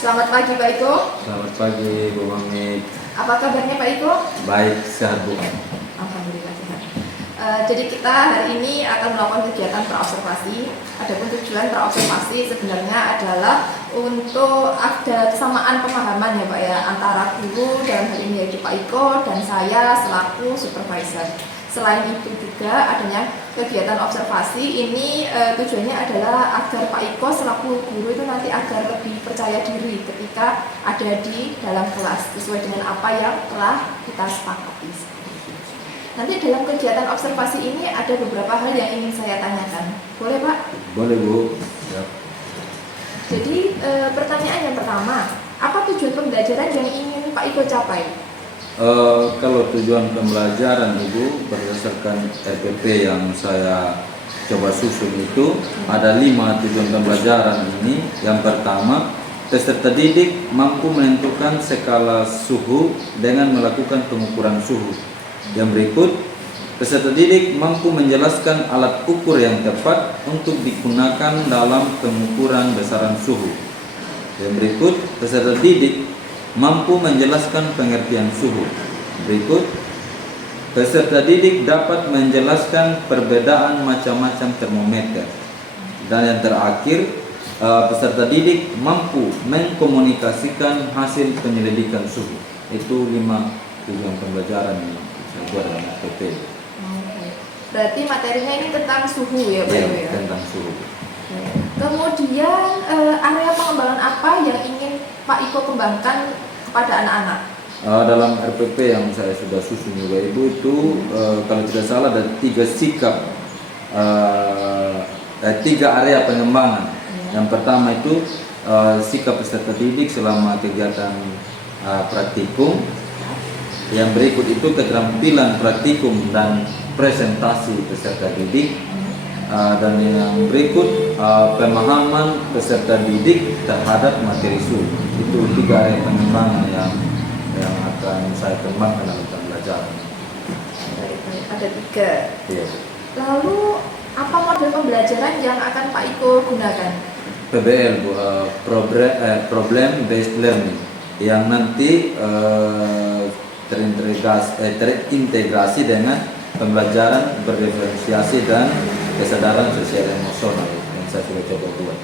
Selamat pagi Pak Iko. Selamat pagi Bu Mami. Apa kabarnya Pak Iko? Baik, sehat Bu. Alhamdulillah sehat. Jadi kita hari ini akan melakukan kegiatan praobservasi. Adapun tujuan praobservasi sebenarnya adalah untuk ada kesamaan pemahaman ya Pak ya antara guru dalam hal ini yaitu Pak Iko dan saya selaku supervisor. Selain itu juga adanya kegiatan observasi ini tujuannya adalah agar Pak Iko selaku guru itu nanti agar lebih percaya diri ketika ada di dalam kelas sesuai dengan apa yang telah kita sepakati. Nanti dalam kegiatan observasi ini ada beberapa hal yang ingin saya tanyakan. Boleh Pak? Boleh Bu. Ya. Jadi pertanyaan yang pertama, apa tujuan pembelajaran yang ingin Pak Iko capai? Kalau tujuan pembelajaran Ibu berdasarkan RPP yang saya coba susun itu ada 5 tujuan pembelajaran ini. Yang pertama, peserta didik mampu menentukan skala suhu dengan melakukan pengukuran suhu. Yang berikut, peserta didik mampu menjelaskan alat ukur yang tepat untuk digunakan dalam pengukuran besaran suhu. Yang berikut, peserta didik mampu menjelaskan pengertian suhu. Berikut, peserta didik dapat menjelaskan perbedaan macam-macam termometer. Dan yang terakhir, peserta didik mampu mengkomunikasikan hasil penyelidikan suhu. Itu 5 tujuan pembelajaran yang saya buat dalam RPP. Berarti materinya ini tentang suhu ya Pak Iko ya? Tentang suhu. Kemudian area pengembangan apa yang ingin Pak Iko kembangkan kepada anak-anak? Dalam RPP yang saya sudah susun juga Ibu itu kalau tidak salah ada 3 sikap, 3 area pengembangan. Yang pertama itu sikap peserta didik selama kegiatan praktikum. Yang berikut itu keterampilan praktikum dan presentasi peserta didik. Dan yang berikut pemahaman peserta didik terhadap materi suhu. Itu 3 area pengembangan yang akan saya kembangkan dalam pembelajaran. Baik, ada 3. Iya. Lalu apa model pembelajaran yang akan Pak Iko gunakan? PBL Bu, problem based learning yang nanti terintegrasi dengan pembelajaran berdiferensiasi dan kesadaran sosial emosional yang saya sudah coba buat.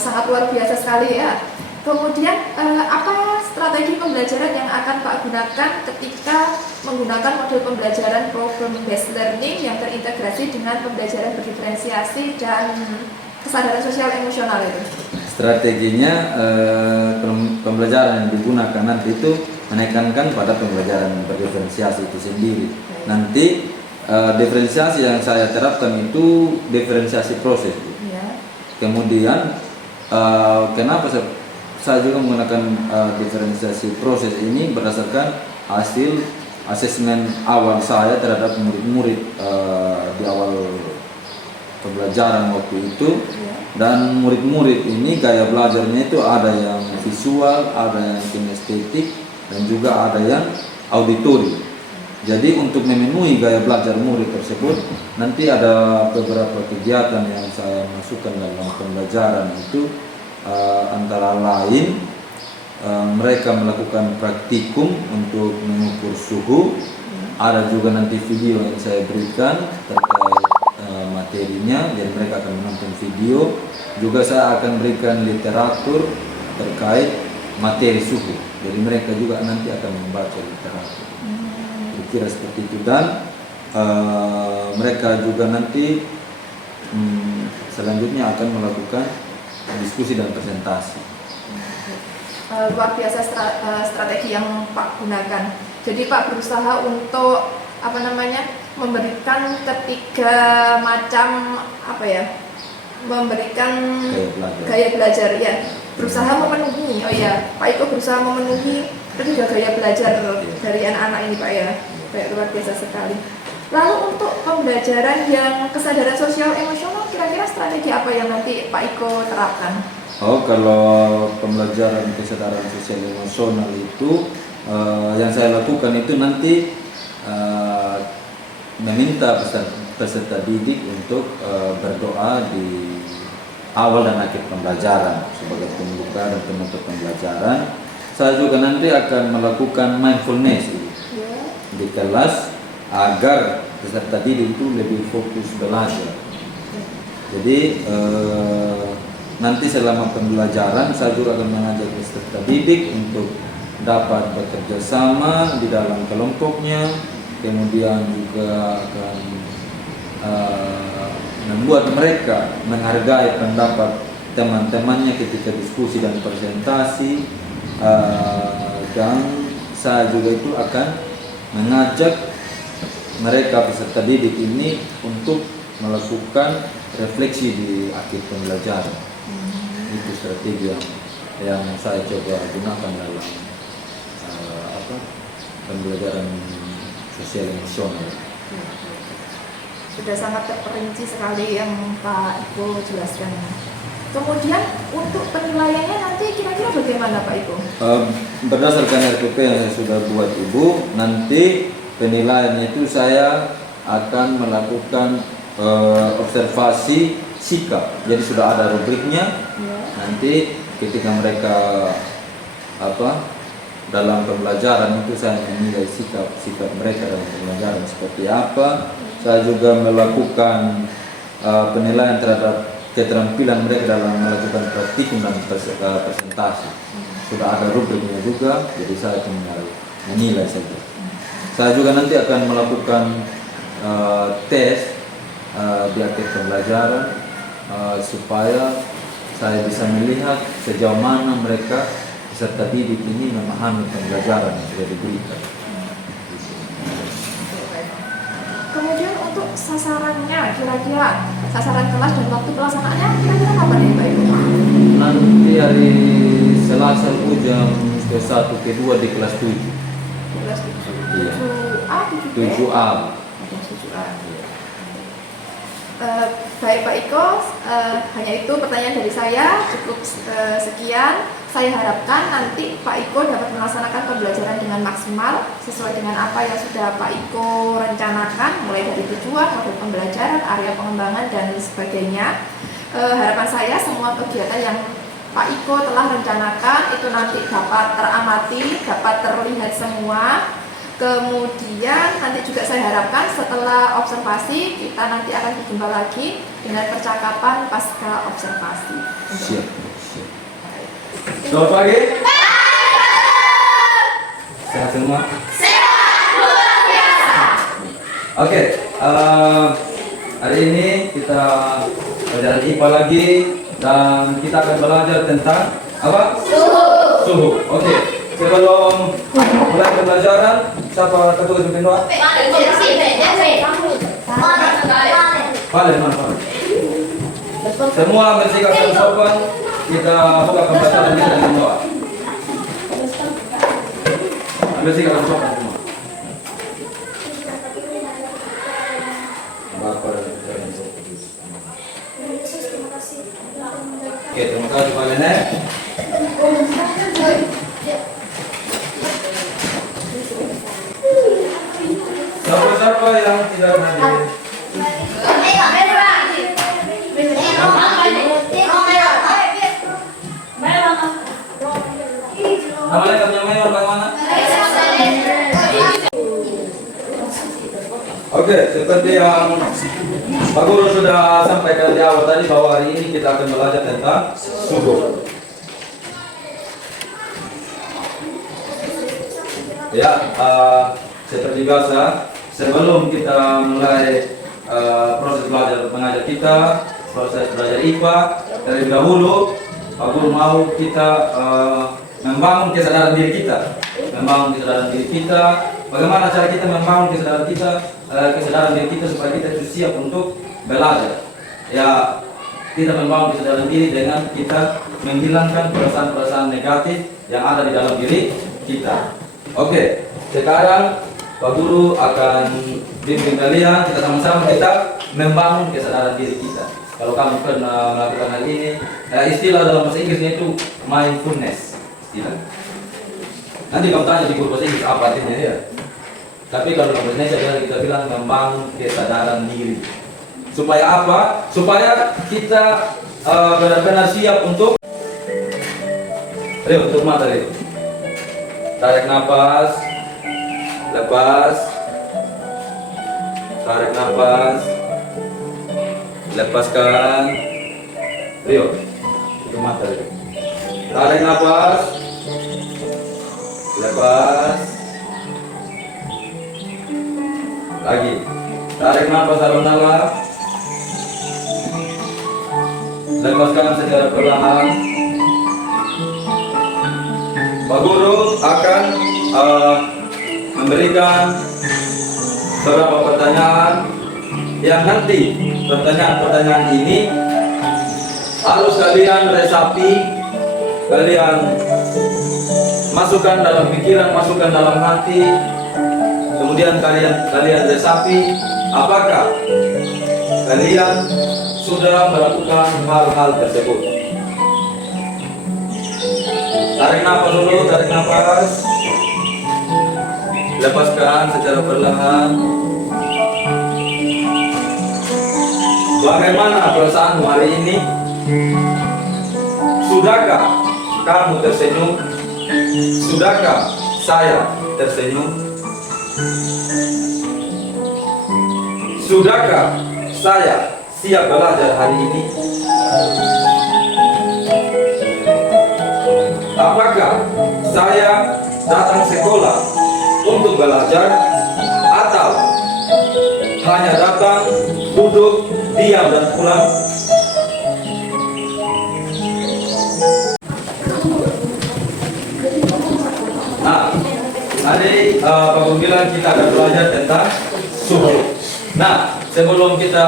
Sangat luar biasa sekali ya. Kemudian apa strategi pembelajaran yang akan Pak gunakan ketika menggunakan model pembelajaran problem based learning yang terintegrasi dengan pembelajaran berdiferensiasi dan kesadaran sosial emosional itu? Strateginya pembelajaran yang digunakan nanti itu menekankan pada pembelajaran berdiferensiasi itu sendiri. Nanti diferensiasi yang saya terapkan itu diferensiasi proses. Ya. Kemudian kenapa saya juga menggunakan diferensiasi proses ini berdasarkan hasil asesmen awal saya terhadap murid-murid di awal pembelajaran waktu itu. Dan murid-murid ini gaya belajarnya itu ada yang visual, ada yang kinestetik, dan juga ada yang auditori. Jadi untuk memenuhi gaya belajar murid tersebut, nanti ada beberapa kegiatan yang saya masukkan dalam pembelajaran itu, antara lain mereka melakukan praktikum untuk mengukur suhu. Ada juga nanti video yang saya berikan terkait materinya, dan mereka akan menonton video. Juga saya akan berikan literatur terkait materi suhu, jadi mereka juga nanti akan membaca literatur. Kira seperti itu. Dan mereka juga nanti selanjutnya akan melakukan diskusi dan presentasi. Luar biasa strategi yang Pak gunakan. Jadi Pak berusaha untuk memberikan ketiga macam memberikan gaya belajar ya, berusaha memenuhi. Pak Iko berusaha memenuhi ketiga gaya belajar dari anak-anak ini Pak ya. Kayak luar biasa sekali. Lalu untuk pembelajaran yang kesadaran sosial emosional, kira-kira strategi apa yang nanti Pak Iko terapkan? Kalau pembelajaran kesadaran sosial emosional itu yang saya lakukan itu nanti meminta peserta didik untuk berdoa di awal dan akhir pembelajaran sebagai penutup terhadap mata pembelajaran. Saya juga nanti akan melakukan mindfulness di kelas agar peserta didik itu lebih fokus belajar. Jadi nanti selama pembelajaran saya juga akan mengajak peserta didik untuk dapat bekerja sama di dalam kelompoknya, kemudian juga akan membuat mereka menghargai pendapat teman-temannya ketika diskusi dan presentasi, dan saya juga itu akan mengajak mereka peserta didik ini untuk melakukan refleksi di akhir pembelajaran. Itu strategi yang saya coba gunakan dalam pembelajaran sosial emosional. Sudah sangat terperinci sekali yang Pak Iko jelaskan. Kemudian untuk penilaiannya nanti kira-kira bagaimana Pak Iko? Berdasarkan RPP yang saya sudah buat Ibu, nanti penilaiannya itu saya akan melakukan observasi sikap. Jadi sudah ada rubriknya. Nanti ketika mereka dalam pembelajaran itu saya menilai sikap mereka dalam pembelajaran seperti apa. Saya juga melakukan penilaian terhadap keterampilan mereka dalam melakukan praktikum dan presentasi. Sudah ada rubriknya juga, jadi saya akan menilai saja. Saya juga nanti akan melakukan tes di akhir pembelajaran supaya saya bisa melihat sejauh mana mereka peserta didik ini memahami pembelajaran yang sudah diberikan. Kemudian untuk sasarannya, kira-kira sasaran kelas dan waktu pelaksanaannya kira-kira kapan ya Pak Iko? Nanti hari Selasa jam ke-1 ke-2 di kelas 7. Kelas 7. Iya. 7A, 7B? 7A. Ada 7A. Baik Pak Iko, hanya itu pertanyaan dari saya, cukup sekian. Saya harapkan nanti Pak Iko dapat melaksanakan pembelajaran dengan maksimal sesuai dengan apa yang sudah Pak Iko rencanakan, mulai dari tujuan, model pembelajaran, area pengembangan, dan sebagainya. Harapan saya semua kegiatan yang Pak Iko telah rencanakan itu nanti dapat teramati, dapat terlihat semua. Kemudian nanti juga saya harapkan setelah observasi kita nanti akan berjumpa lagi dengan percakapan pasca observasi. Siap. Selamat pagi. Sehat semua? Sehat luar biasa. Oke, hari ini kita belajar IPA lagi dan kita akan belajar tentang apa? Suhu. Oke. Sebelum mulai pembelajaran, siapa ketua pimpin doa? Valen, mana? Semua bersikap sopan. Kita buka pembelajaran kita dengan doa. Bersikap sopan semua. Oke, terima kasih Pak Lene. Siapa-siapa yang tidak hadir? Namanya kamu yang main bagaimana? Oke, seperti yang Pak Guru sudah sampaikan di awal tadi bahwa hari ini kita akan belajar tentang suhu. Ya, seperti biasa, sebelum kita mulai proses belajar mengajar kita, proses belajar IPA, terlebih dahulu Pak Guru mau kita membangun kesadaran diri kita. Bagaimana cara kita membangun kesadaran diri kita supaya kita itu siap untuk belajar. Ya, kita membangun kesadaran diri dengan kita menghilangkan perasaan-perasaan negatif yang ada di dalam diri kita. Oke, sekarang Pak Guru akan bimbing kalian, kita sama-sama kita membangun kesadaran diri kita. Kalau kamu pernah melakukan hal ini, istilah dalam bahasa Inggrisnya itu mindfulness. Istilah. Nanti kamu tanya di guru bahasa Inggris apa artinya ya. Tapi kalau dalam bahasa Indonesia kita bilang membangun kesadaran diri. Supaya apa? Supaya kita benar-benar siap untuk Rio, tutup mata Rio. Tarik nafas, lepas. Tarik nafas, lepaskan. Rio, tutup mata Rio. Tarik nafas, lepas. Lagi. Tarik nafas dalam-dalam. Lepaskan secara perlahan. Pak Guru akan memberikan beberapa pertanyaan yang nanti pertanyaan-pertanyaan ini harus kalian resapi, kalian masukkan dalam pikiran, masukkan dalam hati, kemudian kalian resapi apakah kalian sudah melakukan hal-hal tersebut. Tarik nafas dulu, tarik nafas. Lepaskan secara perlahan. Bagaimana perasaanmu hari ini? Sudahkah kamu tersenyum? Sudahkah saya tersenyum? Sudahkah saya siap belajar hari ini? Apakah saya datang sekolah untuk belajar atau hanya datang, duduk, diam dan pulang? Nah, tadi Pak Guru bilang kita akan belajar tentang suhu. Nah, sebelum kita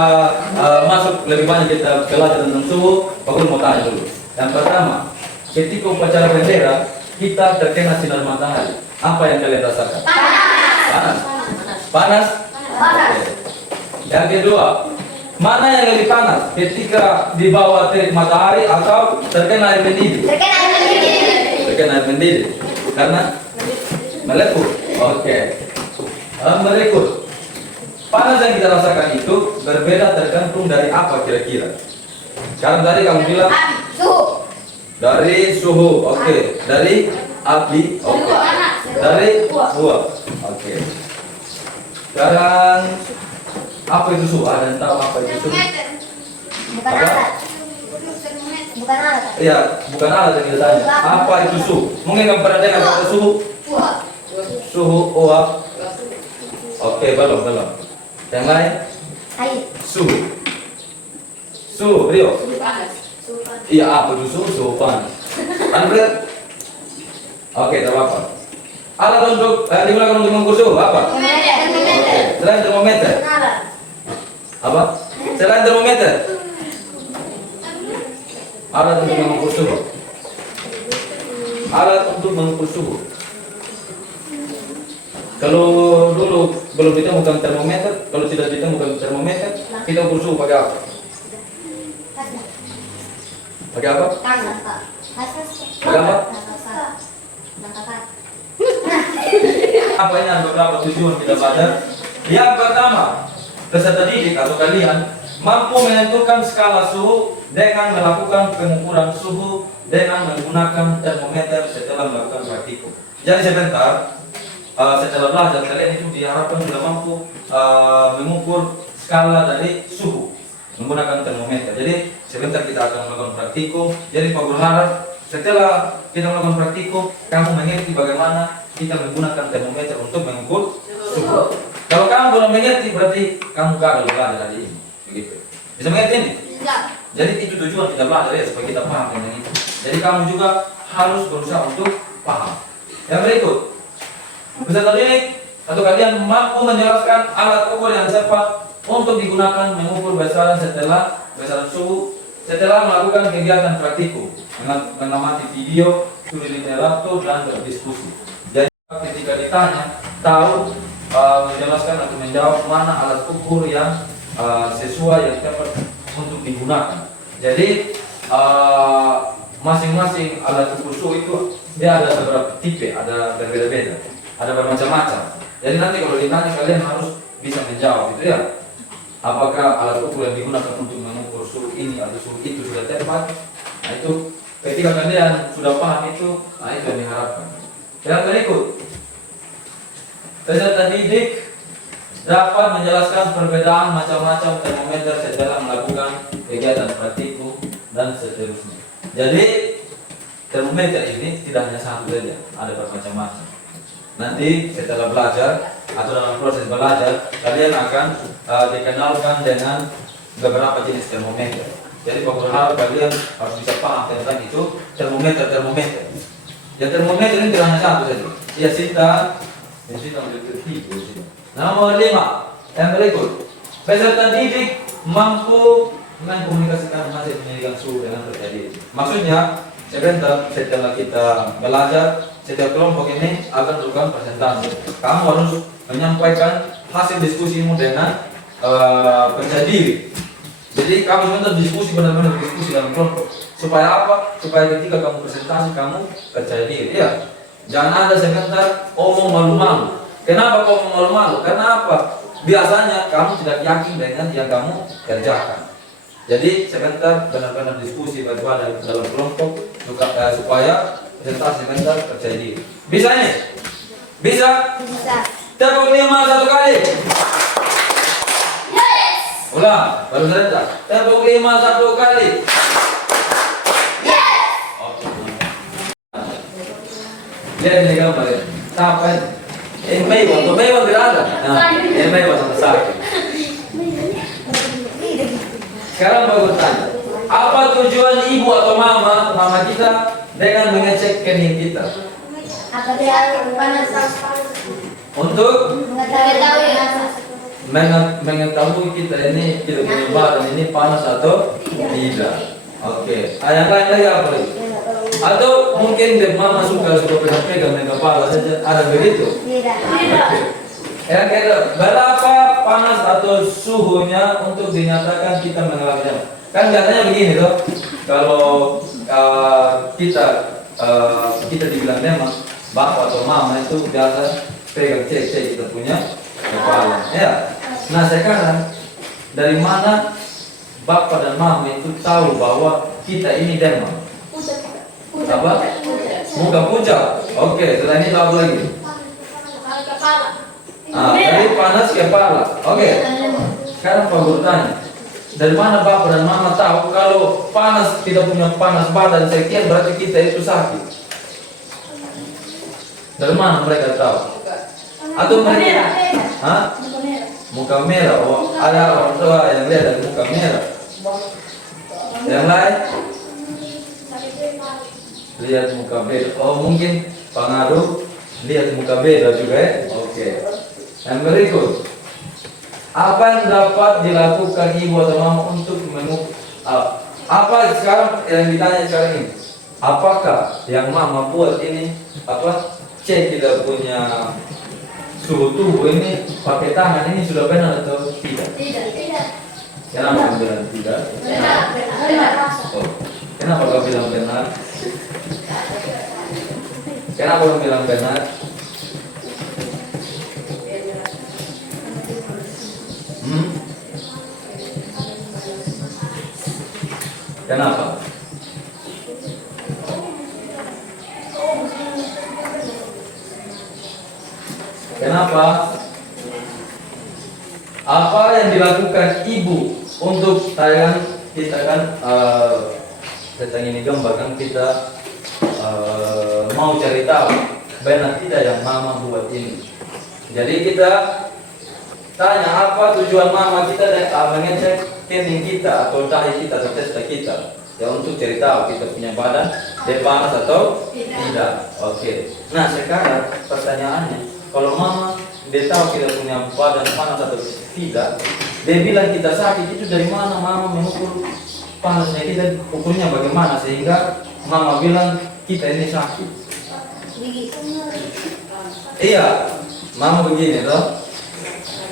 masuk lebih banyak kita belajar tentang suhu, Pak Guru mau tanya dulu. Yang pertama, ketika upacara bendera kita terkena sinar matahari, apa yang kalian rasakan? Panas. Panas? Panas. Yang kedua, mana yang lebih panas? Ketika di bawah terik matahari atau terkena air mendidih? Terkena air mendidih. Karena melepuh. Oke. Melepuh. Panas yang kita rasakan itu berbeda tergantung dari apa kira-kira. Sekarang tadi kamu bilang Suhu. dari suhu, oke. Dari api, oke. Dari buah, oke. Sekarang apa itu suhu? Ada yang tahu apa itu suhu? Bukan Apa? alat. Bukan alat. Iya, bukan alat yang kita tanya. Apa itu suhu? Mungkin kamu pernah dengar kata suhu? Suhu uap. Oke, belum. Yang lain? Air. Suhu. Suhu, Rio. Iya, apa itu suhu? Suhu panas. Andre? Oke, tak apa-apa. Alat untuk digunakan untuk mengukur suhu apa? Oke, selain termometer. Apa? Selain termometer. Alat untuk mengukur suhu. Alat untuk mengukur suhu. Kalau dulu belum ditemukan termometer, kalau tidak ditemukan termometer, kita ukur suhu pakai apa? Pakai apa? Pakai apa? Apa ini ada beberapa tujuan kita belajar. Yang pertama, peserta didik atau kalian mampu menentukan skala suhu dengan melakukan pengukuran suhu dengan menggunakan termometer setelah melakukan praktikum. Jadi sebentar, setelah belajar kalian itu diharapkan sudah mampu mengukur skala dari suhu menggunakan termometer. Jadi sebentar kita akan melakukan praktikum. Jadi Pak Guru harap setelah kita melakukan praktikum, kamu mengerti bagaimana kita menggunakan termometer untuk mengukur suhu. Kalau kamu belum mengerti, berarti kamu gagal belajar hari ini. Begitu. Bisa mengerti ini? Jadi itu tujuan kita belajar ya, supaya kita paham dengan itu. Jadi kamu juga harus berusaha untuk paham. Yang berikut, peserta didik atau kalian mampu menjelaskan alat ukur yang tepat untuk digunakan mengukur besaran suhu setelah melakukan kegiatan praktikum dengan mengamati video, studi literatur dan berdiskusi. Jadi ketika ditanya tahu menjelaskan atau menjawab mana alat ukur yang sesuai yang tepat untuk digunakan. Jadi masing-masing alat ukur suhu itu dia ada beberapa tipe, ada berbeda-beda, ada bermacam-macam. Jadi nanti kalau ditanya kalian harus bisa menjawab gitu ya. Apakah alat ukur yang digunakan untuk mengukur suhu ini atau suhu itu sudah tepat? Nah itu ketika kalian sudah paham itu, nah itu yang diharapkan. Yang berikut, peserta didik dapat menjelaskan perbedaan macam-macam termometer setelah melakukan kegiatan praktikum dan seterusnya. Jadi termometer ini tidak hanya satu saja, ada bermacam-macam. Nanti setelah belajar atau dalam proses belajar, kalian akan dikenalkan dengan beberapa jenis termometer. Jadi berharap kalian harus bisa paham tentang itu termometer. Ya termometer ini tidak hanya satu saja. Ya Sinta menjadi tiga. Nomor 5 yang berikut, peserta didik mampu mengkomunikasikan hasil pendidikan suhu dengan peserta didik. Maksudnya setelah kita belajar, setiap kelompok ini akan melakukan presentasi. Kamu harus menyampaikan hasil diskusimu dengan peserta didik. Jadi kamu sebentar diskusi, benar-benar diskusi dalam kelompok. Supaya apa? Supaya ketika kamu presentasi kamu percaya diri. Ya, jangan ada sebentar omong malu-malu. Kenapa kamu malu-malu? Karena apa? Biasanya kamu tidak yakin dengan yang kamu kerjakan. Jadi sebentar benar-benar diskusi bagaimana dalam kelompok supaya presentasi sebentar percaya diri. Bisa ini? Bisa? Bisa. Tepuk 5 satu kali. Ulang, baru sebentar. Tepuk 5 satu kali. Oke. Lihat ini gambar ya. Sampai Mewah tidak ada. Nah, mewah sampai sakit. Sekarang bagus tanya, apa tujuan ibu atau mama kita dengan mengecek kening kita? Apa dia panas? Untuk mengetahui kita ini kita punya badan ini panas atau tidak. Oke. Yang lain lagi apa lagi? Atau mungkin mama suka pegang kepala saja, ada begitu? Tidak. Yang kedua, berapa panas atau suhunya untuk dinyatakan kita mengalaminya? Kan biasanya begini tuh, kalau kita dibilang memang bapak atau mama itu biasa pegang cek kita punya kepala. Ya. Nah sekarang dari mana bapak dan mama itu tahu bahwa kita ini demam? Apa? Muka pucat. Oke, setelah ini tahu lagi. Dari panas kepala. Oke. Sekarang Pak Guru tanya, dari mana bapak dan mama tahu kalau panas, kita punya panas badan sekian berarti kita itu sakit? Dari mana mereka tahu? Atau mereka? Hah? Muka merah. Oh, ada orang tua yang lihat dari muka merah. Yang lain? Lihat muka beda. Oh mungkin pengaruh lihat muka beda juga ya. Oke. Yang berikut, apa yang dapat dilakukan ibu atau mama untuk mengukur? Apa sekarang yang ditanya sekarang ini? Apakah yang mama buat ini apa? Cek kita punya suhu tubuh ini pakai tangan ini sudah benar atau tidak? Tidak. Kenapa kamu bilang tidak? Benar. Oh, kenapa kau bilang benar? Kenapa kamu bilang benar? Kenapa? Kenapa? Apa yang dilakukan ibu untuk kita kan tentang ini gambar kan kita mau cari tahu benar tidak yang mama buat ini. Jadi kita tanya apa tujuan mama kita mengecek kening kita atau dahi kita atau testa kita ya untuk cari tahu kita punya badan dia panas atau tidak. Oke. Nah sekarang pertanyaannya, kalau mama dia tahu kita punya badan panas atau tidak, dia bilang kita sakit, itu dari mana mama mengukur panasnya kita, ukurnya bagaimana sehingga mama bilang kita ini sakit? Iya, mama begini toh.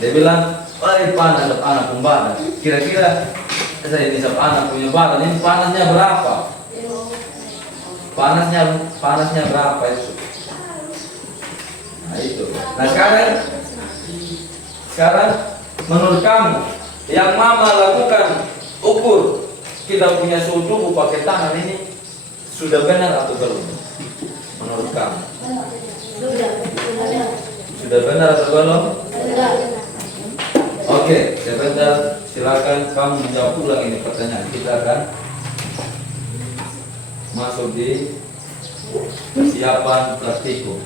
Dia bilang, panas anak pun badan. Kira-kira saya ini anak punya badan ini panasnya berapa? Panasnya berapa itu? Nah itu. Nah sekarang menurut kamu yang mama lakukan ukur kita punya suhu tubuh pakai tangan ini Sudah benar atau belum? Menurut kamu? Sudah. Sudah benar atau belum? Sudah. Oke, sebentar. Silakan kamu menjawab ulang ini pertanyaan. Kita akan masuk di persiapan praktikum.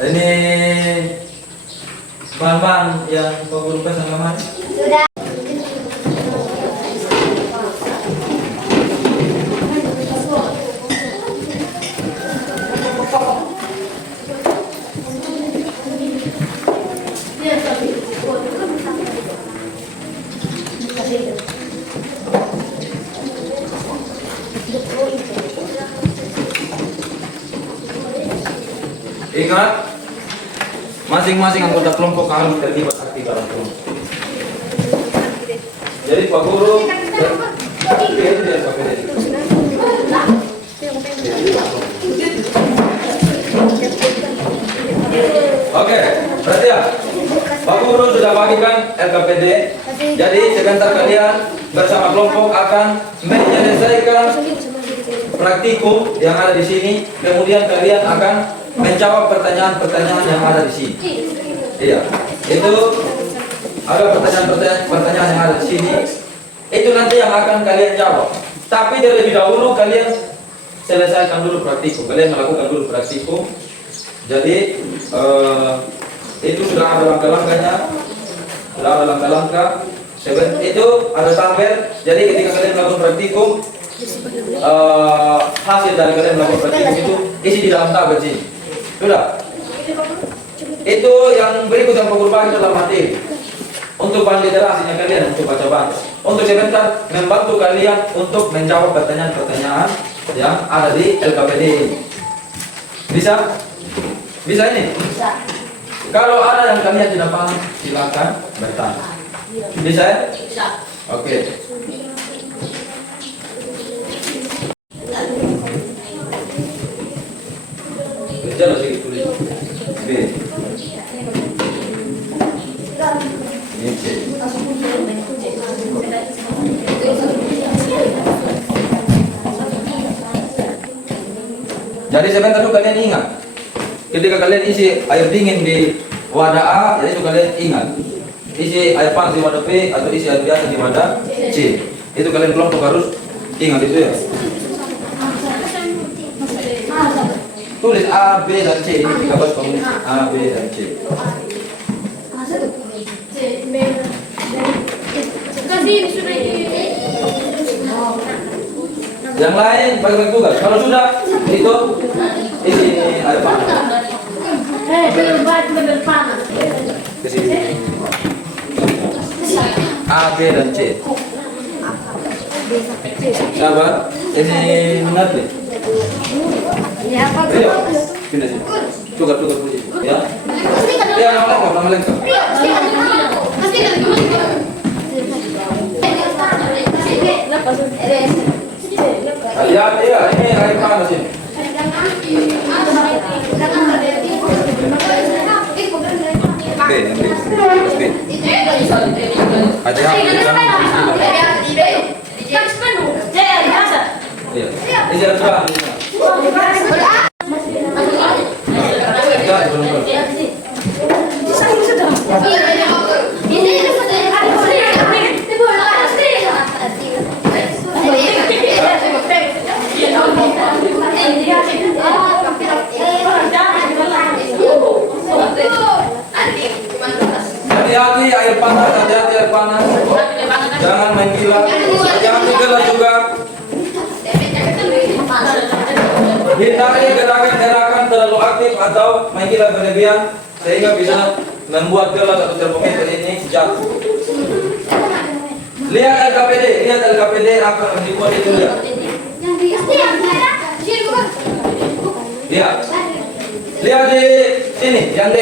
Ini bahan-bahan yang Pak Guru pesan kemarin. Sudah. Ingat, masing-masing anggota kelompok harus terlibat aktif dalam kelompok. Jadi Pak Guru, oke, berarti ya, Pak Guru sudah bagikan LKPD. Jadi sebentar kalian bersama kelompok akan menyelesaikan praktikum yang ada di sini. Kemudian kalian akan menjawab pertanyaan-pertanyaan yang ada di sini. Iya, itu ada pertanyaan yang ada di sini. Itu nanti yang akan kalian jawab. Tapi terlebih dahulu kalian selesaikan dulu praktikum. Kalian melakukan dulu praktikum. Jadi itu sudah ada langkah-langkahnya. Sudah ada langkah-langkah. Itu ada tabel. Jadi ketika kalian melakukan praktikum, hasil dari kalian melakukan praktikum itu isi di dalam tabel sini. Sudah. Itu yang berikut yang Pak Guru bagi dalam materi. Untuk bahan literasinya kalian untuk baca-baca. Untuk sebentar membantu kalian untuk menjawab pertanyaan-pertanyaan yang ada di LKPD ini. Bisa? Bisa ini? Bisa. Kalau ada yang kalian tidak paham, silakan bertanya. Bisa ya? Bisa. Oke. Kerja lagi tulis. B. Ini C. Jadi sebentar dulu kalian ingat. Ketika kalian isi air dingin di wadah A, jadi itu kalian ingat. Isi air panas di wadah B atau isi air biasa di wadah C. Itu kalian kelompok harus ingat itu ya. Tulis A, B, dan C. Ini 13 komunis. A, B, dan C. Yang lain bagi-bagi tugas. Kalau sudah, itu isi air panas. Ke sini. A, B, dan C. Sabar. Ini benar deh. Ya, Pak. Ayo, pindah sini. Tukar posisi. Ya. Ya, nama lengkap. Lihat, iya, ini air panas ini. B, yang B. B. Ada yang iya. Ini harus berang. Hati-hati air panas, hati-hati air panas. Jangan main gila, jangan gila juga. Hindari gerakan-gerakan terlalu aktif atau main gila berlebihan sehingga bisa membuat gelas atau termometer ini jatuh. Lihat LKPD apa yang dibuat itu lihat. Lihat di sini yang D.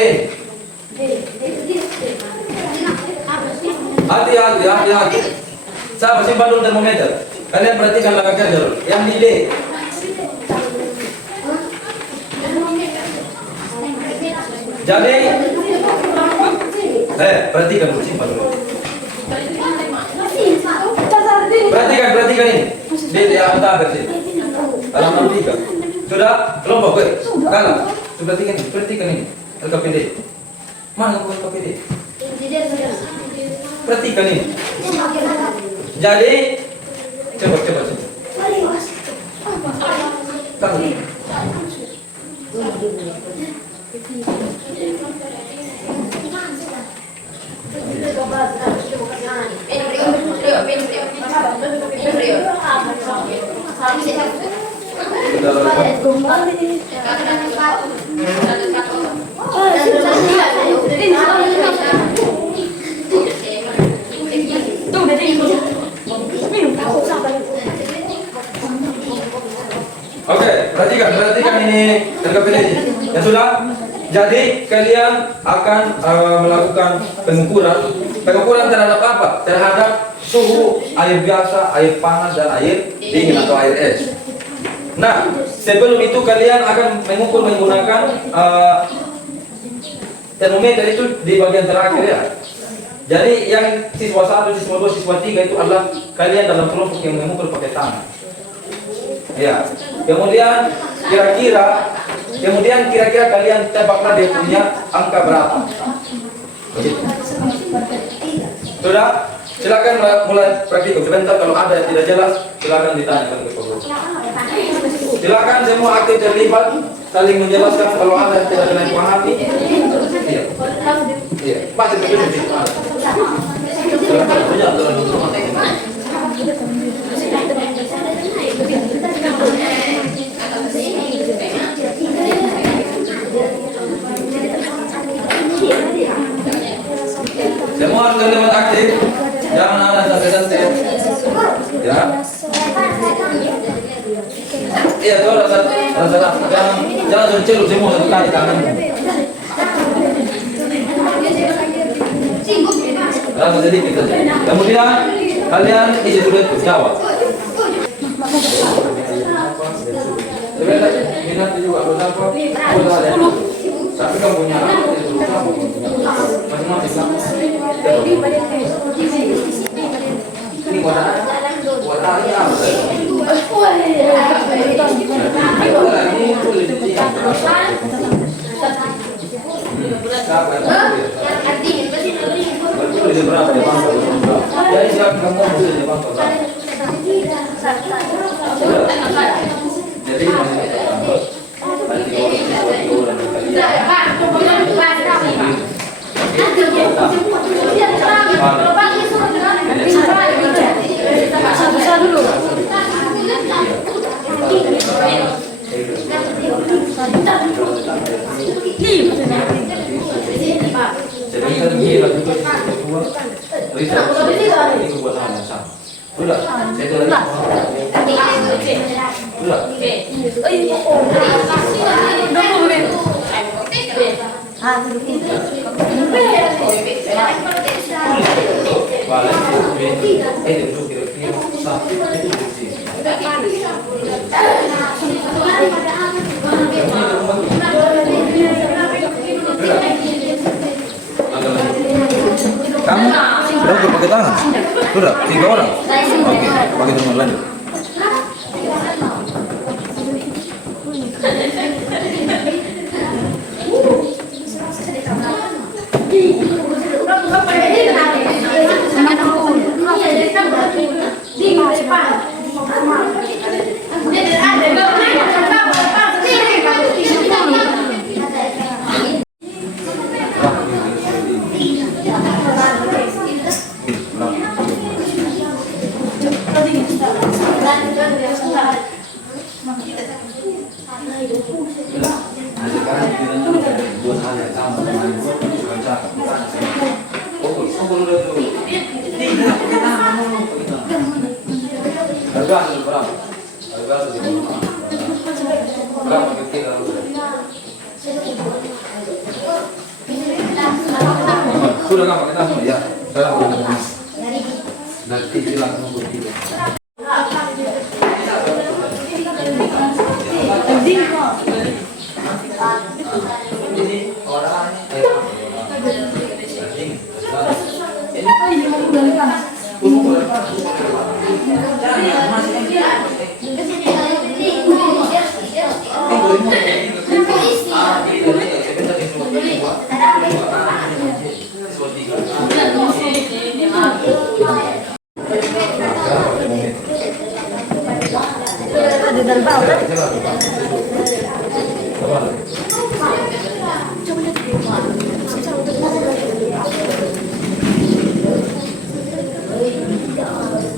Hati-hati. Saya simpan dulu termometer. Kalian perhatikan langkah kerja dulu. Yang di D. Jadi, perhatikan dulu, simpan dulu. Perhatikan ini. Di antara sini. Halaman 3. Sudah kelompok gue. Kalah. Perhatikan ini. LKPD. Mana LKPD? Perhatikan ini. Jadi coba. Tahu. Oke, perhatikan ini LKPD. Ya sudah. Jadi kalian akan melakukan pengukuran terhadap apa? Terhadap suhu air biasa, air panas dan air dingin atau air es. Nah, sebelum itu kalian akan mengukur menggunakan termometer itu di bagian terakhir ya. Jadi yang siswa 1, siswa 2, siswa 3 itu adalah kalian dalam kelompok yang mengukur pakai tangan. Ya. Kemudian kira-kira kalian tebaklah dia punya angka berapa. Begitu. Sudah? Silakan mulai praktikum. Sebentar kalau ada yang tidak jelas, silakan ditanyakan ke guru. Silakan semua aktif terlibat, saling menjelaskan kalau ada yang tidak kalian pahami. Iya. Iya. Masih begitu di situ ada. Semua harus terlibat aktif, jangan ada santai-santai. Ya. Iya, tuh rasa jangan celup semua satu kali tangan. Rasa sedikit saja. Kemudian kalian isi tulis jawab. Sebentar, minat juga berapa? Tapi kamu punya masing-masing. Ini buat tali apa? Ini tulis di Jadi siapa kamu tulis di bangku? Jadi Satu dulu. Kamu udah pakai tangan? Sudah, 3 orang? Oke, pakai teman lanjut. Sudah kamu kita semua ya. Sekarang nanti bilang nomor 3. Ini orang ini di dalam bawah.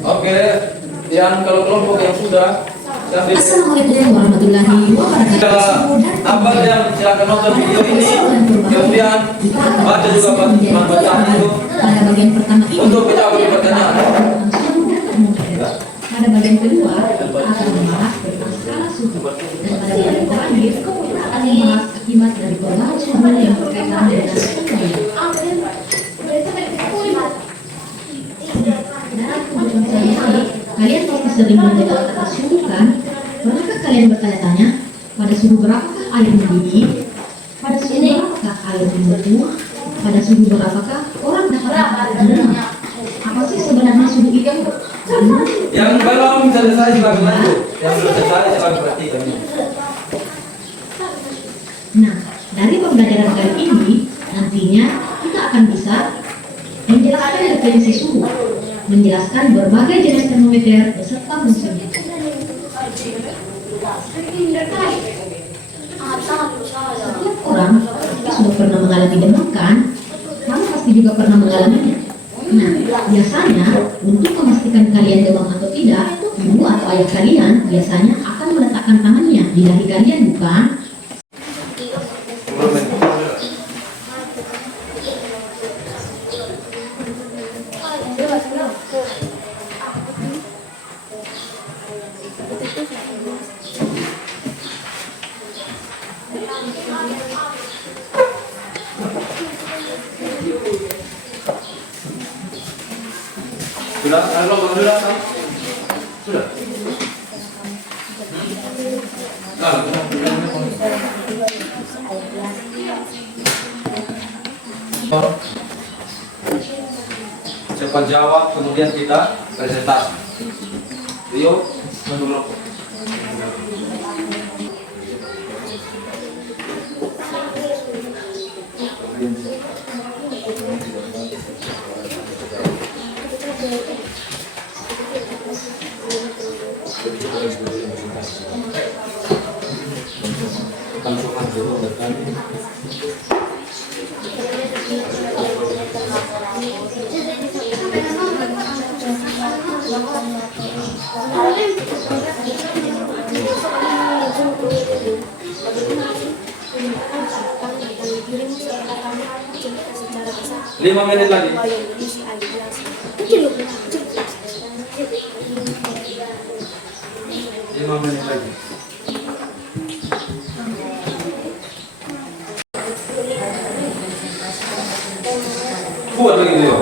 Oke, yang kalau kelompok yang sudah Assalamualaikum warahmatullahi wabarakatuh. apa yang silakan nonton video ini, kemudian baca juga bacaan itu Pada bagian pertama ini untuk menjawab pertanyaan. pada bagian kedua akan membahas tentang skala suhu, dan pada bagian terakhir kita akan membahas akibat dari perubahan suhu yang berkaitan dengan pembayaran. Dalam kehidupan sehari-hari, kalian pasti sering mendengar kata suhu kan? Pernahkah kalian bertanya-tanya, pada suhu berapakah air mendidih? Pada suhu berapakah air membeku? Pada suhu berapakah orang dapat berenang? Apa sih sebenarnya suhu itu? Yang belum selesai silakan lanjut. Yang belum selesai silakan perhatikan. Nah, dari pembelajaran kali ini, nantinya kita akan bisa menjelaskan definisi suhu, menjelaskan berbagai jenis termometer beserta fungsinya. Setiap orang pasti sudah pernah mengalami demam kan? Kamu pasti juga pernah mengalaminya. Nah, biasanya untuk memastikan kalian demam atau tidak, ibu atau ayah kalian biasanya akan meletakkan tangannya di dahi kalian, bukan? Sudah, sudah, sudah. Cepat jawab, kemudian kita presentasi. Rio, menurut. Lima menit lagi. 5 menit lagi. Kuat lagi Leo.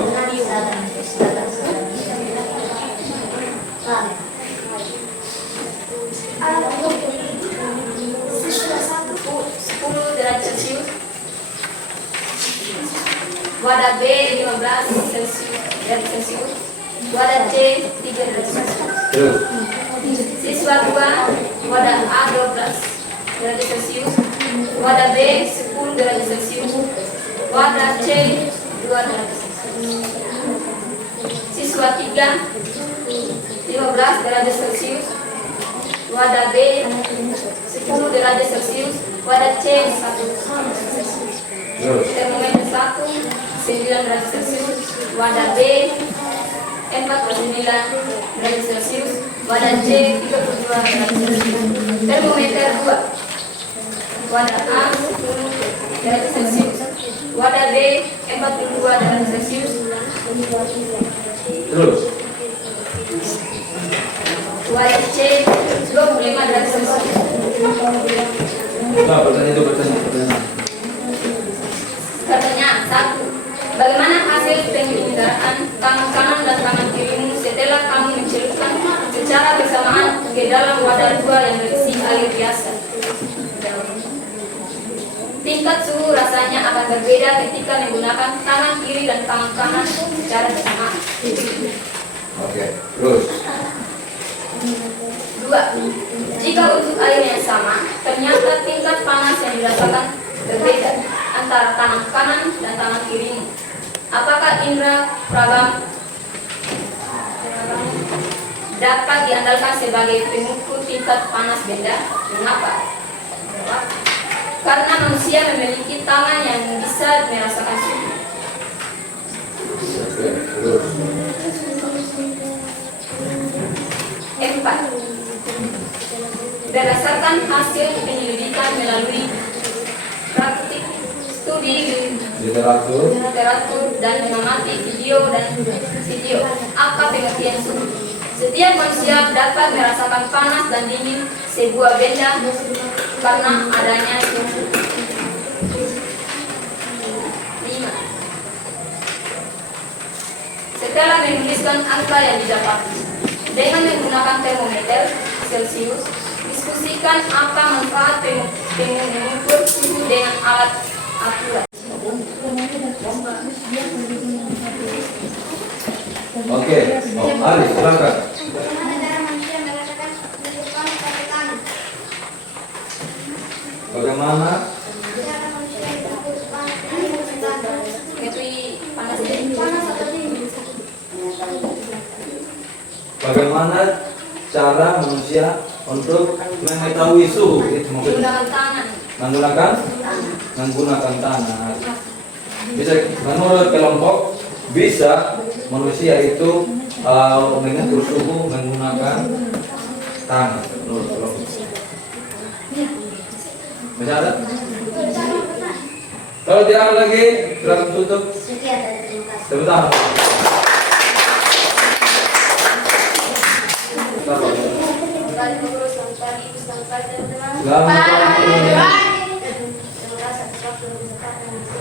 Wadah B 15 derajat Celcius, wadah C 3 derajat Celcius. Siswa 2, wadah A 12 derajat Celcius, wadah B 10 derajat Celcius, wadah C 2 derajat Celcius. Siswa 3, 15 derajat Celcius, wadah B 10 derajat Celcius, wadah C 1 derajat Celcius. Termometer 1 9 derajat Celcius, wadah B 49 derajat Celcius, wadah C 32 derajat Celcius. Termometer 2, wadah A 10 derajat Celcius, wadah B 42 derajat Celcius. Terus. Wadah C 25 derajat Celcius. Nah, pertanyaan. Pertanyaan 1. Bagaimana hasil penyelenggaraan tangan kanan dan tangan kirimu setelah kamu mencelupkan secara bersamaan ke dalam wadah dua yang berisi air biasa? Tingkat suhu rasanya akan berbeda ketika menggunakan tangan kiri dan tangan kanan secara bersamaan. Oke, terus. 2. Jika untuk air yang sama, ternyata tingkat panas yang dirasakan berbeda antara tangan kanan dan tangan kirimu. Apakah indera perabang dapat diandalkan sebagai pengukur tingkat tingkat panas benda. Mengapa? Jawab. Karena manusia memiliki tangan yang bisa merasakan suhu. Oke, terus. 4. Berdasarkan hasil penyelidikan melalui praktik studi Literatur. dan mengamati video, apa pengertian suhu? Setiap manusia dapat merasakan panas dan dingin sebuah benda karena adanya suhu. 5. Setelah menuliskan angka yang didapati dengan menggunakan termometer Celcius, diskusikan apa manfaat mengukur suhu dengan alat akurat. Oke, Ali, silakan. Bagaimana Mengetahui panas dan dingin. bagaimana cara manusia untuk mengetahui suhu? Itu mungkin Menggunakan tangan. menggunakan tangan. Bisa menurut kelompok bisa manusia itu mengukur suhu menggunakan tangan. Menurut kelompok. Bisa ada? Kalau tidak ada lagi, silakan tutup. Tepuk tangan. Selamat pagi.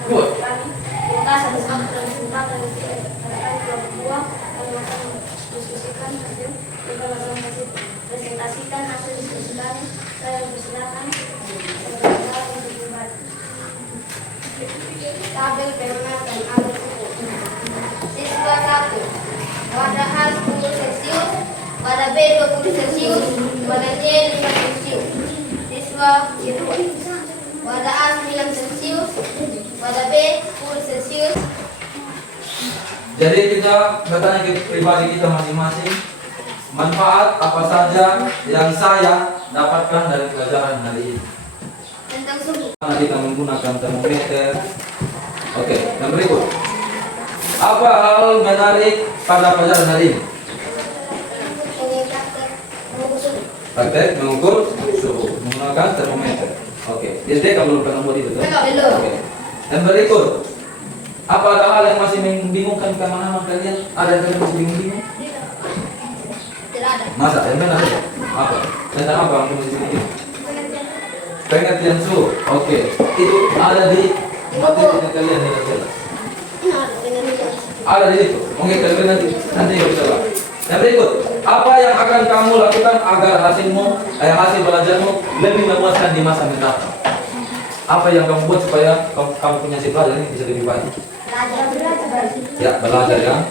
Buat. Presentasikan hasil diskusi kami. Saya persilakan. Tabel fenomena dan alur suhu. Siswa 1 pada A 10 Celcius, pada B 20 Celcius, pada C 5 Celcius. Siswa 2 pada A 9 Celcius, pada B 10 Celcius. Jadi kita bertanya ke pribadi kita masing-masing, manfaat apa saja yang saya dapatkan dari pelajaran hari ini. Tentang suhu. Kita menggunakan termometer. Oke, yang berikut. Apa hal menarik pada pelajaran hari ini? Ini praktek mengukur suhu. Praktek mengukur suhu menggunakan termometer. Oke, SD kamu belum pernah buat itu, betul? Belum. Oke. Yang berikut. Apa ada hal yang masih membingungkan pemahaman kalian? Ada yang kalian masih bingung-bingung? Tidak ada. Masa? Yang benar saja. Apa? Tentang apa yang masih bingung? Pengertian suhu. Oke. Itu ada di materi kalian yang jelas. Ada di situ. Mungkin kalian nanti nggak bisa lah. Yang berikut, apa yang akan kamu lakukan agar hasil belajarmu lebih memuaskan di masa mendatang? Apa yang kamu buat supaya kamu punya hasil belajar ini bisa lebih baik? Ya, belajar yang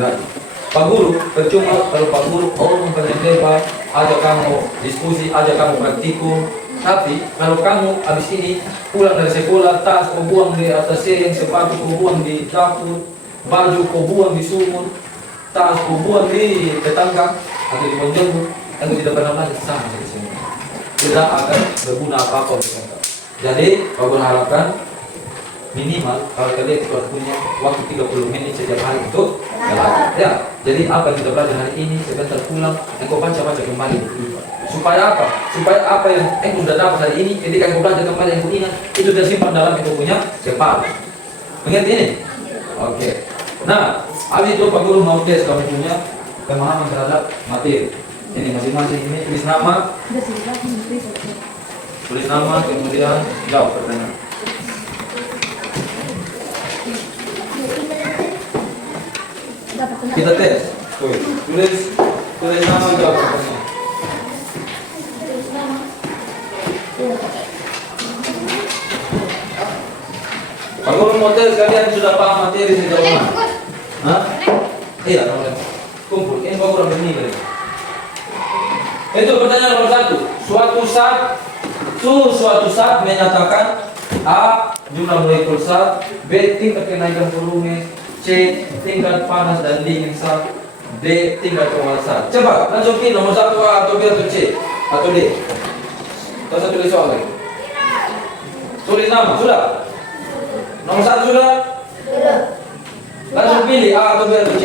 rajin. Pak Guru, percuma kalau Pak Guru mempunyai lebar, ajak kamu diskusi, ajak kamu praktikum. Tapi kalau kamu habis ini pulang dari sekolah, tas kau buang di atas sering, sepatu kau buang di dapur, baju kau buang di sumur, tas kau buang di tetangga atau di penjuru, yang tidak pernah belajar sama di sini. Tidak akan berguna apa-apa untuk kita. Jadi, Pak Guru harapkan minimal kalau kalian sudah punya waktu 30 menit setiap hari untuk belajar. Ya, jadi apa yang kita belajar hari ini sebentar pulang, engkau baca kembali. Supaya apa? Supaya apa yang engkau sudah dapat hari ini, ketika engkau belajar kembali engkau ingat, itu tersimpan dalam engkau punya kepala. Mengerti ini? Oke. Nah, habis itu Pak Guru mau tes kamu punya pemahaman terhadap materi. Ini masing-masing ini tulis nama, kemudian jawab pertanyaan. Kita tes. Tulis nama, jawab pertanyaan. Pak Guru mau tes, kalian sudah paham materi sejauh mana? Hah? Iya, boleh. Kumpul, ini Pak Guru ambil ini kali. Itu pertanyaan nomor 1. Suatu saat menyatakan A. Jumlah molekul zat, B. Tingkat kenaikan volume, C. Tingkat panas dan dingin zat, D. Tingkat keruan zat. Coba langsung pilih nomor 1 A atau B atau C. atau D? Atau saya tulis soal lagi? Tulis nama, sudah? Nomor 1 sudah? Langsung pilih A atau B atau C.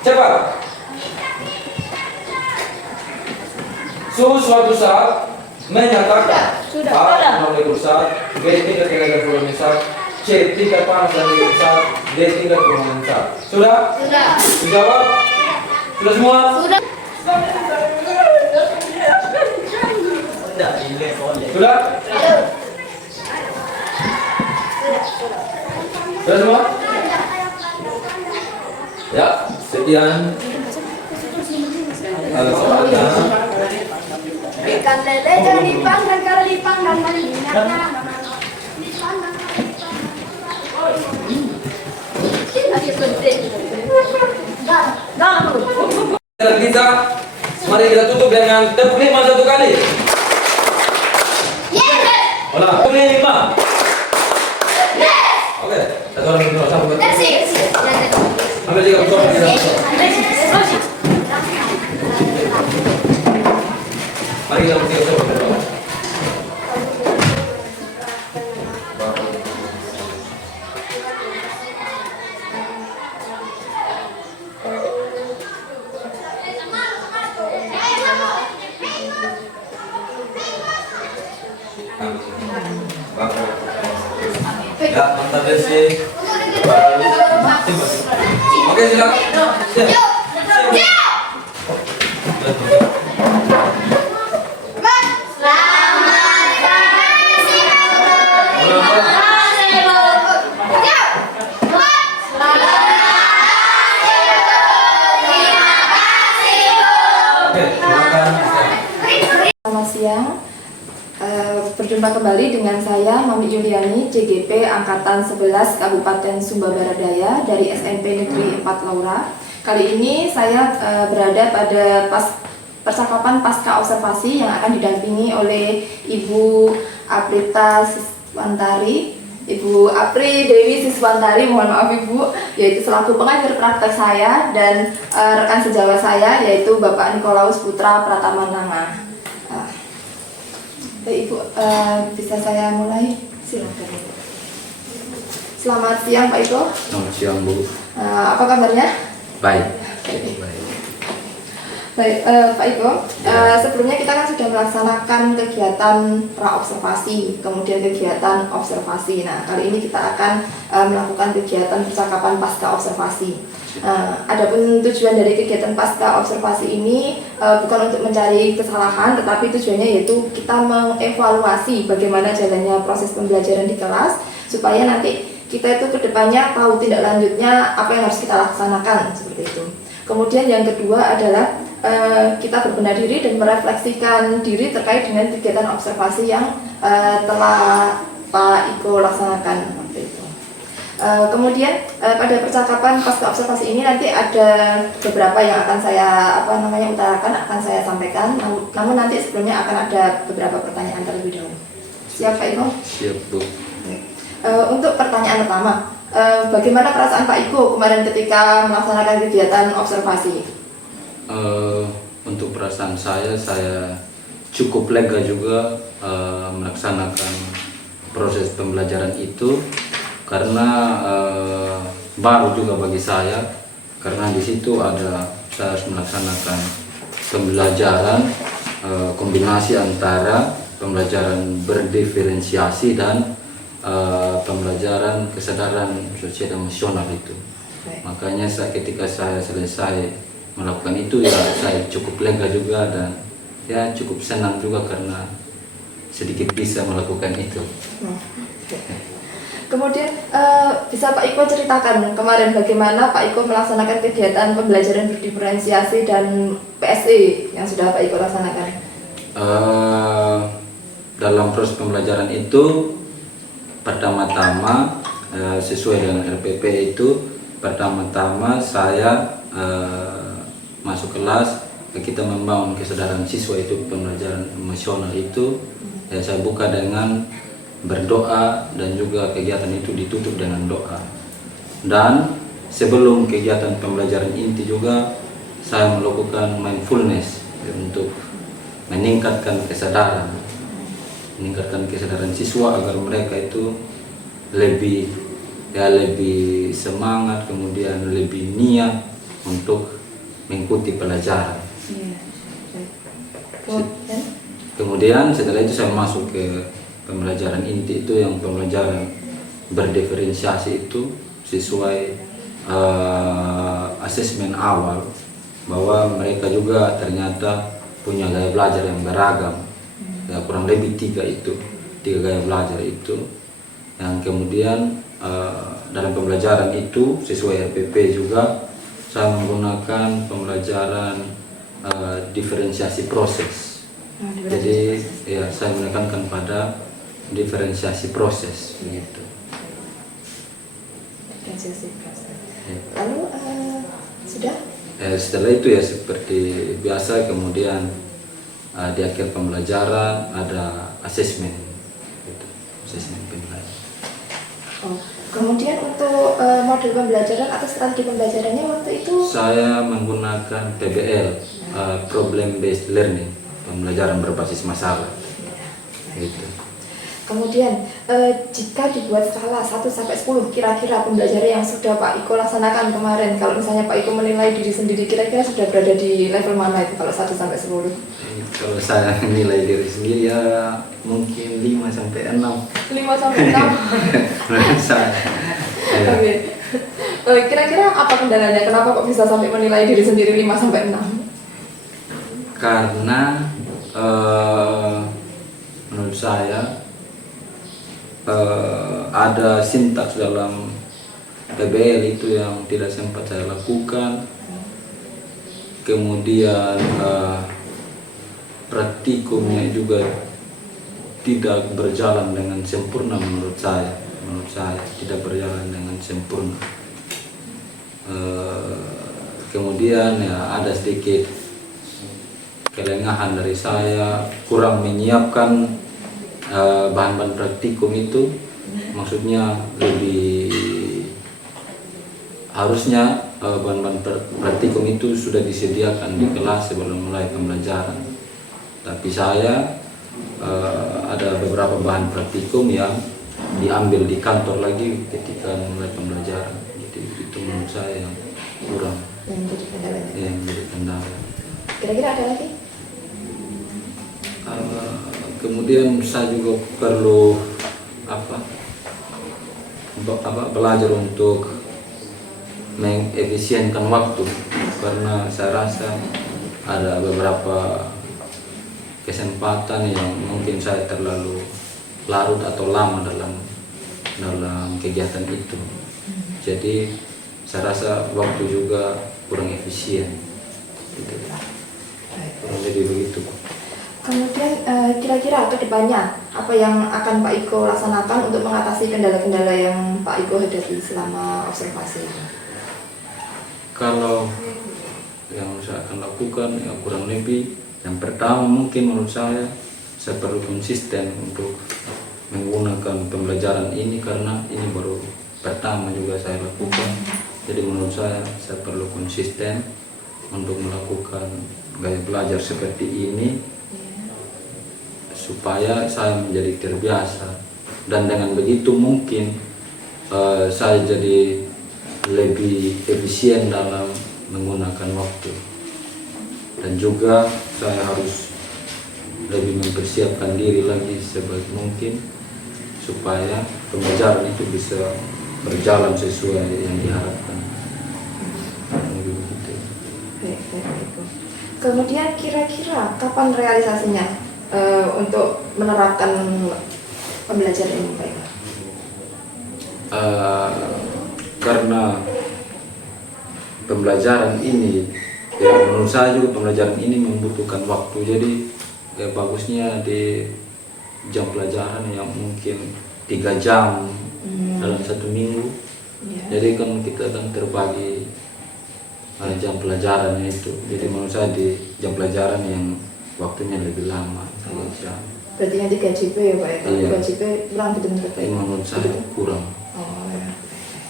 Cepat. Suatu saat menyatakan A molekul zat, B tingkat kelembagaan volume zat, C tingkat panas dan dingin zat, D tingkat kerumahan zat. Sudah? Sudah. Dijawab? Sudah semua? Sudah. Sudah? Sudah semua? Ya, sekian soalnya. Ikan lele jangan dipanggang kalau dipanggang minyaknya. Kita, mari kita tutup dengan tepuk 5 satu kali. Ulang, tepuk 5. Oke, satu orang itu sambung. Ambil 3 botol kita. Mari kita bertiga coba. Ya, mantap Desi. Oke, silakan. Selamat siang. Berjumpa kembali dengan saya Mami Yuliani, CGP Angkatan 11 Kabupaten Sumba Barat Daya dari SMP Negeri 4 Laura. Kali ini saya berada pada percakapan pasca observasi yang akan didampingi oleh Ibu Aprita Siswantari, Ibu Apri Dewi Siswantari, mohon maaf Ibu, yaitu selaku pengajar praktek saya, dan rekan sejawat saya yaitu Bapak Nikolaus Putra Pratamananga. Baik Ibu, bisa saya mulai? Silakan Ibu. Selamat siang Pak Iko. Selamat siang Bu. Apa kabarnya? Baik. Baik, Pak Iko, sebelumnya kita kan sudah melaksanakan kegiatan praobservasi, kemudian kegiatan observasi. Nah, kali ini kita akan melakukan kegiatan percakapan pasca observasi. Adapun tujuan dari kegiatan pasca observasi ini bukan untuk mencari kesalahan, tetapi tujuannya yaitu kita mengevaluasi bagaimana jalannya proses pembelajaran di kelas, supaya nanti kita itu kedepannya tahu tindak lanjutnya apa yang harus kita laksanakan, seperti itu. Kemudian yang kedua adalah kita berbenah diri dan merefleksikan diri terkait dengan kegiatan observasi yang telah Pak Iko laksanakan, seperti itu. Kemudian pada percakapan pasca observasi ini nanti ada beberapa yang akan saya utarakan, akan saya sampaikan. Namun nanti sebelumnya akan ada beberapa pertanyaan terlebih dahulu. Siap Pak Iko? Siap Bu. Untuk pertanyaan pertama, bagaimana perasaan Pak Iko kemarin ketika melaksanakan kegiatan observasi? Untuk perasaan saya cukup lega juga melaksanakan proses pembelajaran itu, karena baru juga bagi saya, karena di situ saya harus melaksanakan pembelajaran kombinasi antara pembelajaran berdiferensiasi dan pembelajaran kesadaran sosial emosional itu. Makanya ketika saya selesai melakukan itu, ya saya cukup lega juga dan ya cukup senang juga karena sedikit bisa melakukan itu. Kemudian bisa Pak Iko ceritakan kemarin bagaimana Pak Iko melaksanakan kegiatan pembelajaran berdiferensiasi dan PSE yang sudah Pak Iko laksanakan? Dalam proses pembelajaran itu pertama-tama sesuai dengan RPP itu, pertama-tama saya masuk kelas, kita membangun kesadaran siswa itu pembelajaran emosional itu, ya saya buka dengan berdoa dan juga kegiatan itu ditutup dengan doa. Dan sebelum kegiatan pembelajaran inti juga saya melakukan mindfulness untuk meningkatkan kesadaran siswa agar mereka itu lebih semangat, kemudian lebih niat untuk mengikuti pelajaran. Iya. Kemudian Kemudian setelah itu saya masuk ke pembelajaran inti, itu yang pembelajaran berdiferensiasi itu sesuai asesmen awal bahwa mereka juga ternyata punya gaya belajar yang beragam. Ya, kurang lebih tiga gaya belajar itu. Yang kemudian dalam pembelajaran itu sesuai RPP juga saya menggunakan pembelajaran diferensiasi proses. Jadi ya saya menekankan pada diferensiasi proses begitu. Diferensiasi proses. Ya. Lalu sudah? Setelah itu ya seperti biasa, kemudian di akhir pembelajaran ada asesmen, gitu. Asesmen pembelajaran. Oh, kemudian untuk model pembelajaran atau strategi pembelajarannya waktu itu? Saya menggunakan PBL, Problem Based Learning, pembelajaran berbasis masalah. Gitu. Kemudian jika dibuat skala 1 sampai 10 kira-kira pembelajaran yang sudah Pak Iko laksanakan kemarin, kalau misalnya Pak Iko menilai diri sendiri kira-kira sudah berada di level mana itu kalau 1 sampai 10? Kalau saya nilai diri sendiri ya mungkin 5 sampai 6. 5 sampai 6. Menurut saya. Ya. Oke. Kira-kira apa kendalanya? Kenapa kok bisa sampai menilai diri sendiri 5 sampai 6? Karena menurut saya ada sintaks dalam PBL itu yang tidak sempat saya lakukan, kemudian praktikumnya juga tidak berjalan dengan sempurna menurut saya tidak berjalan dengan sempurna. Kemudian ya ada sedikit kelengahan dari saya, kurang menyiapkan bahan-bahan praktikum itu, maksudnya lebih harusnya bahan-bahan praktikum itu sudah disediakan di kelas sebelum mulai pembelajaran. Tapi saya ada beberapa bahan praktikum yang diambil di kantor lagi ketika mulai pembelajaran. Jadi itu menurut saya yang kurang, Yang jadi kendalanya. yang menjadi kendala. Kira-kira ada lagi? Kemudian saya juga perlu belajar untuk mengefisienkan waktu, karena saya rasa ada beberapa kesempatan yang mungkin saya terlalu larut atau lama dalam kegiatan itu. Jadi saya rasa waktu juga kurang efisien. Gitu. Kurang lebih begitu. Kemudian kira-kira ke depannya apa yang akan Pak Iko laksanakan untuk mengatasi kendala-kendala yang Pak Iko hadapi selama observasi? Kalau yang saya akan lakukan ya kurang lebih yang pertama mungkin menurut saya perlu konsisten untuk menggunakan pembelajaran ini, karena ini baru pertama juga saya lakukan. Jadi menurut saya perlu konsisten untuk melakukan gaya belajar seperti ini supaya saya menjadi terbiasa, dan dengan begitu mungkin saya jadi lebih efisien dalam menggunakan waktu, dan juga saya harus lebih mempersiapkan diri lagi sebaik mungkin supaya pembelajaran itu bisa berjalan sesuai yang diharapkan. Begitu. Baik, Iko. Kemudian kira-kira kapan realisasinya untuk menerapkan pembelajaran ini, Pak Iko? Karena pembelajaran ini ya menurut saya juga pembelajaran ini membutuhkan waktu, jadi ya bagusnya di jam pelajaran yang mungkin 3 jam dalam 1 minggu. Jadi kan kita kan terbagi jam pelajarannya itu, jadi menurut saya di jam pelajaran yang waktunya lebih lama 3 jam. Berarti yang 3 JP ya Pak Iko? Iya. 3 JP kurang betul-betul Pak Ini Iko? menurut saya kurang, Oh ya.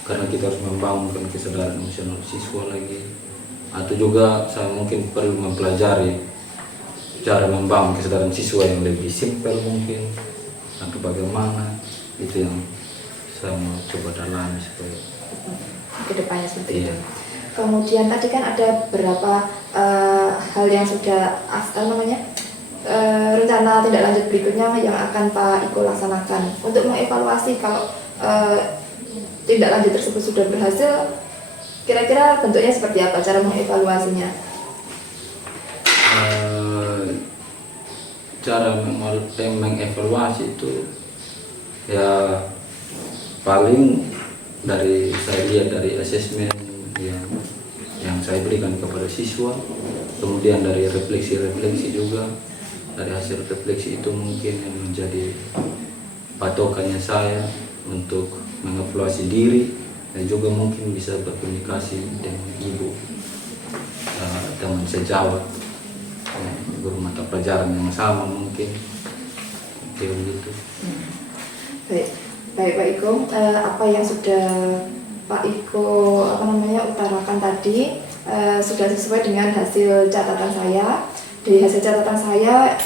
karena kita harus membangunkan kesadaran emosional siswa lagi atau juga saya mungkin perlu mempelajari cara membangun kesadaran siswa yang lebih simpel mungkin, atau bagaimana, itu yang saya mau coba dalami supaya ke depannya seperti Iya. itu. Kemudian tadi kan ada beberapa hal yang sudah rencana tindak lanjut berikutnya yang akan Pak Iko laksanakan untuk mengevaluasi kalau tindak lanjut tersebut sudah berhasil. Kira-kira bentuknya seperti apa cara mengevaluasinya? Cara mengevaluasi itu ya paling dari saya lihat dari asesmen yang saya berikan kepada siswa, kemudian dari refleksi juga, dari hasil refleksi itu mungkin yang menjadi patokannya saya untuk mengevaluasi diri, dan juga mungkin bisa berkomunikasi dengan ibu, teman sejawat, guru mata pelajaran yang sama mungkin, kayak begitu. Baik Pak Iko, apa yang sudah Pak Iko utarakan tadi sudah sesuai dengan hasil catatan saya. Dari hasil catatan saya,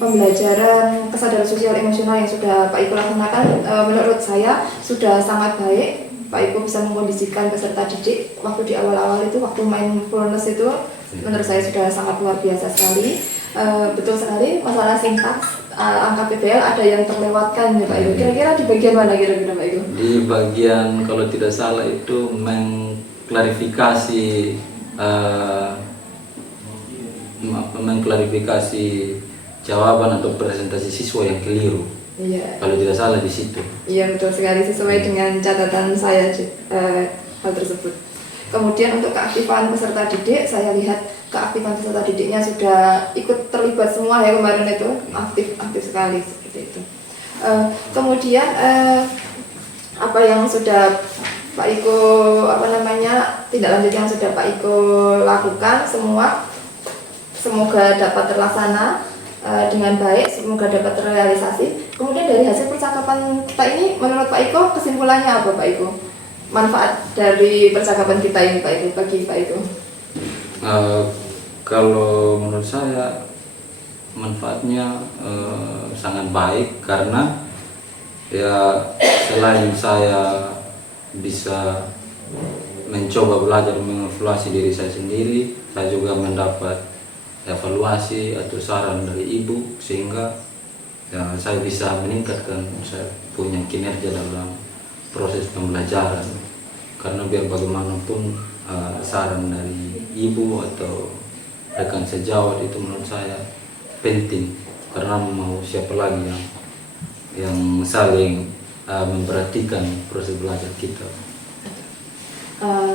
pembelajaran kesadaran sosial emosional yang sudah Pak Iko laksanakan menurut saya sudah sangat baik. Pak Iko bisa mengkondisikan peserta didik waktu di awal-awal itu, waktu mindfulness itu menurut saya sudah sangat luar biasa sekali. Betul sekali, masalah sintaks, angka PBL ada yang terlewatkan ya Pak Iko. Kira-kira di bagian mana kira-kira Pak Iko? Di bagian kalau tidak salah itu mengklarifikasi jawaban atau presentasi siswa yang keliru. Iya. Kalau tidak salah di situ. Iya betul sekali, sesuai dengan catatan saya hal tersebut. Kemudian untuk keaktifan peserta didik, saya lihat keaktifan peserta didiknya sudah ikut terlibat semua ya kemarin itu, aktif sekali seperti itu. Kemudian apa yang sudah Pak Iko tindak lanjut yang sudah Pak Iko lakukan semua semoga dapat terlaksana dengan baik, semoga dapat terrealisasi. Kemudian dari hasil percakapan kita ini, menurut Pak Iko kesimpulannya apa Pak Iko? Manfaat dari percakapan kita ini Pak Iko, bagi Pak Iko? Kalau menurut saya manfaatnya sangat baik, karena ya selain saya bisa mencoba belajar mengevaluasi diri saya sendiri, saya juga mendapat evaluasi atau saran dari ibu, sehingga ya, saya bisa meningkatkan saya punya kinerja dalam proses pembelajaran. Karena biar bagaimanapun saran dari ibu atau rekan sejawat itu menurut saya penting, karena mau siapa lagi yang saling memperhatikan proses belajar kita.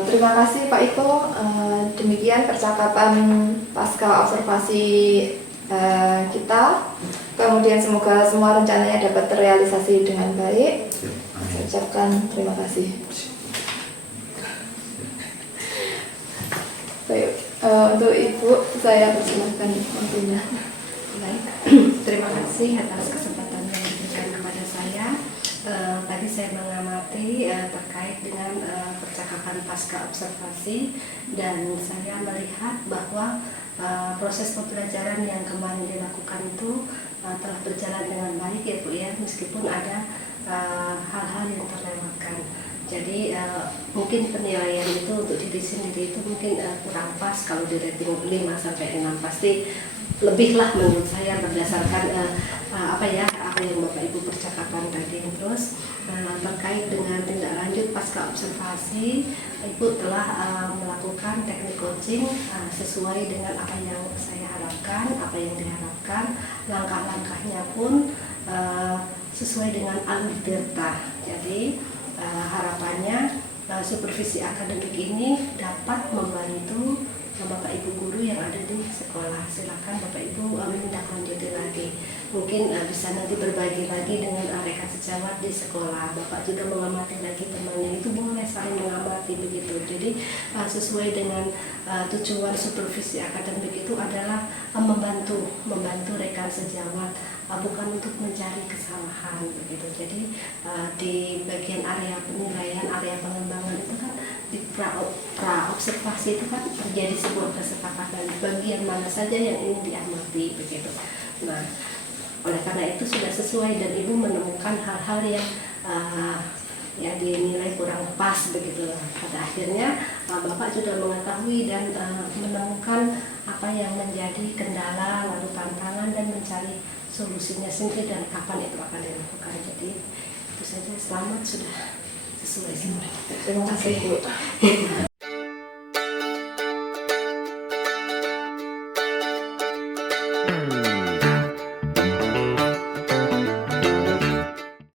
Terima kasih Pak Iko. Demikian percakapan pasca observasi kita. Kemudian semoga semua rencananya dapat terrealisasi dengan baik. Saya ucapkan terima kasih. Baik, untuk Ibu saya persilahkan waktunya. Terima kasih atas kesempatan yang diberikan kepada saya. Tadi saya mengamati terkait dengan percakapan pasca observasi, dan saya melihat bahwa proses pembelajaran yang kemarin dilakukan itu telah berjalan dengan baik ya Bu ya, meskipun ada hal-hal yang terlewatkan. Jadi mungkin penilaian itu untuk diri sendiri itu mungkin kurang pas. Kalau di rating 5-6 pasti lebih lah menurut saya, berdasarkan apa yang Bapak Ibu percakapan tadi. Terus terkait dengan tindak lanjut pasca observasi, Ibu telah melakukan teknik coaching sesuai dengan apa yang saya harapkan, apa yang diharapkan. Langkah-langkahnya pun sesuai dengan alur delta. Jadi harapannya supervisi akademik ini dapat membantu Bapak Ibu guru yang ada di sekolah. Silakan Bapak Ibu menindaklanjuti lagi. Mungkin bisa nanti berbagi lagi dengan rekan sejawat di sekolah. Bapak juga mengamati lagi temannya, itu boleh saling mengamati begitu. Jadi sesuai dengan tujuan supervisi akademik itu adalah membantu rekan sejawat, bukan untuk mencari kesalahan begitu. Jadi di bagian area penilaian, area pengembangan itu kan di pra observasi itu kan terjadi sebuah kesepakatan bagian mana saja yang ingin diamati begitu. Nah, oleh karena itu sudah sesuai dan ibu menemukan hal-hal yang ya dinilai kurang pas begitu. Pada akhirnya bapak sudah mengetahui dan menemukan apa yang menjadi kendala lalu tantangan dan mencari solusinya sendiri dan kapan itu akan dilakukan. Jadi itu saja, selamat sudah sesuai semua. Terima kasih Bu.